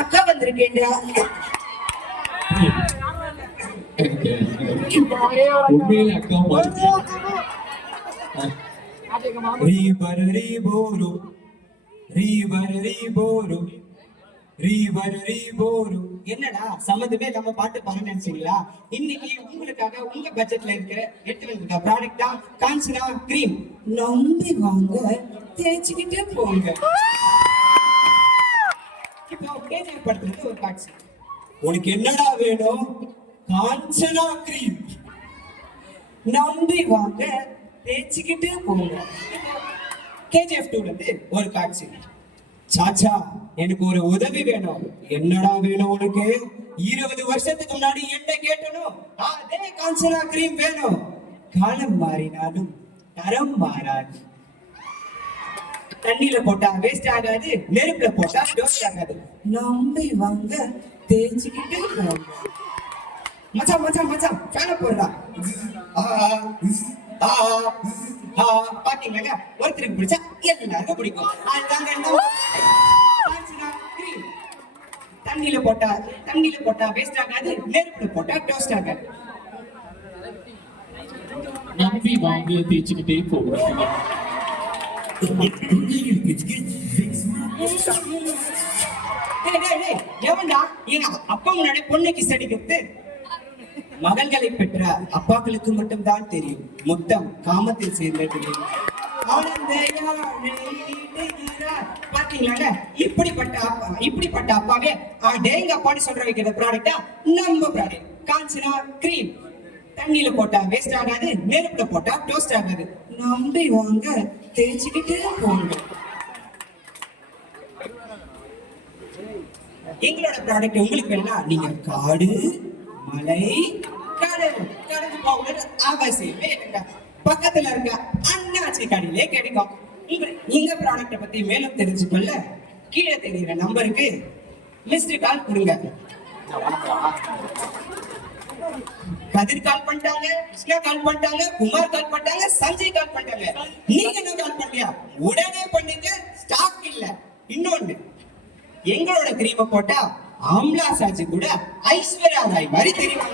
அக்கா வந்திருக்கேன்டா. உண்மையில அக்கா ரீபர் ரீபோரு ரீபர் ரீபோரு ரீபர் ரீபோரு. என்னடா சம்மந்தமே இல்லாம பாட்டு பாருன்னு நினைச்சீங்களா? இன்னைக்கு உங்களுக்காக உங்க பட்ஜெட்ல இருக்க எடுத்து வந்திருக்க ப்ராடக்ட் தான் காஞ்சனா கிரீம். நம்பி வாங்க, தேய்ச்சிக்கிட்டே போங்க. இப்போ கேஜிஎஃப் படத்துல ஒரு காட்சி. உனக்கு என்னடா வேணும்? காஞ்சனா கிரீம். நம்பி வாங்க, தேய்ச்சிக்கிட்டே போங்க. கேஜிஎஃப் 2ல இருந்து ஒரு காட்சி. சாச்சா எனக்கு ஒரு உதவி வேணும். என்னடா வேணும் உனக்கு? 20 வருஷத்துக்கு முன்னாடி என்ன கேட்டனும் அதே காஞ்சனா கிரீம் வேணும். காலம் மாறினாலும் தரம் மாறாது. தண்ணியில போட்டா வேஸ்ட் ஆகாது, நெருப்புல போட்டா டோஸ்ட் ஆகாது. நம்பி வாங்க, தேய்ச்சிக்கிட்டே போங்க. மச்சான் மச்சான் மச்சான் ஃபேன போடுறா. பாத்தீங்களா, ஒருத்தருக்கு பிடிச்சா எல்லாருக்கும் பிடிக்கும். அதுதாங்க காஞ்சனா கிரீம். தண்ணியில போட்டா வேஸ்ட் ஆகாது, நெருப்புல போட்டா டோஸ்ட் ஆகாது. நம்பி வாங்க, தேய்ச்சிக்கிட்டே போகிறோம். எவன்டா எங்க அப்பா முன்னாடி பொண்ணு கிஸ் அடிக்கிறது? மகள்களை பெற்ற அப்பாக்களுக்கு மட்டும் தான் தெரியும் முத்தம் காமத்தில் சேர்ந்தது. பாத்தீங்களா, இப்படிப்பட்ட அப்பாவே டேங்க அப்பான்னு சொல்ற வைக்கிற ப்ராடக்டா நம்ம ப்ராடக்ட் காஞ்சனா கிரீம். தண்ணியில போட்டா வேஸ்ட் ஆகாது, நெருப்புல போட்டா டோஸ்ட் ஆகாது. நம்பி வாங்க, தேய்ச்சிக்கிட்டே போங்க. எங்களோட ப்ராடக்ட் உங்களுக்கு வேணா நீங்க காடு மலை கடல் கடந்து போகணும்னு அவசியமே இல்லைங்க. பக்கத்துல இருக்க அண்ணாச்சி கடையிலே கிடைக்கும். எங்க ப்ராடக்ட பத்தி மேலும் தெரிஞ்சுக்கொள்ள கீழே தெரிகிற நம்பருக்கு மிஸ்டு கால் கொடுங்க. கதிர் கால் பண்ணிட்டாங்க, கிருஷ்ணா கால் பண்ணிட்டாங்க, குமார் கால் பண்ணிட்டாங்க, சஞ்சய் கால் பண்ணிட்டாங்க. நீங்க என்ன கால் பண்ணலையா? உடனே பண்ணுங்க, ஸ்டாக் இல்ல. இன்னொன்னு, எங்களோட கிரீமை போட்டா ஆம்லா சாட்சி கூட ஐஸ்வர்யா ராய் மாதிரி தெரியும்.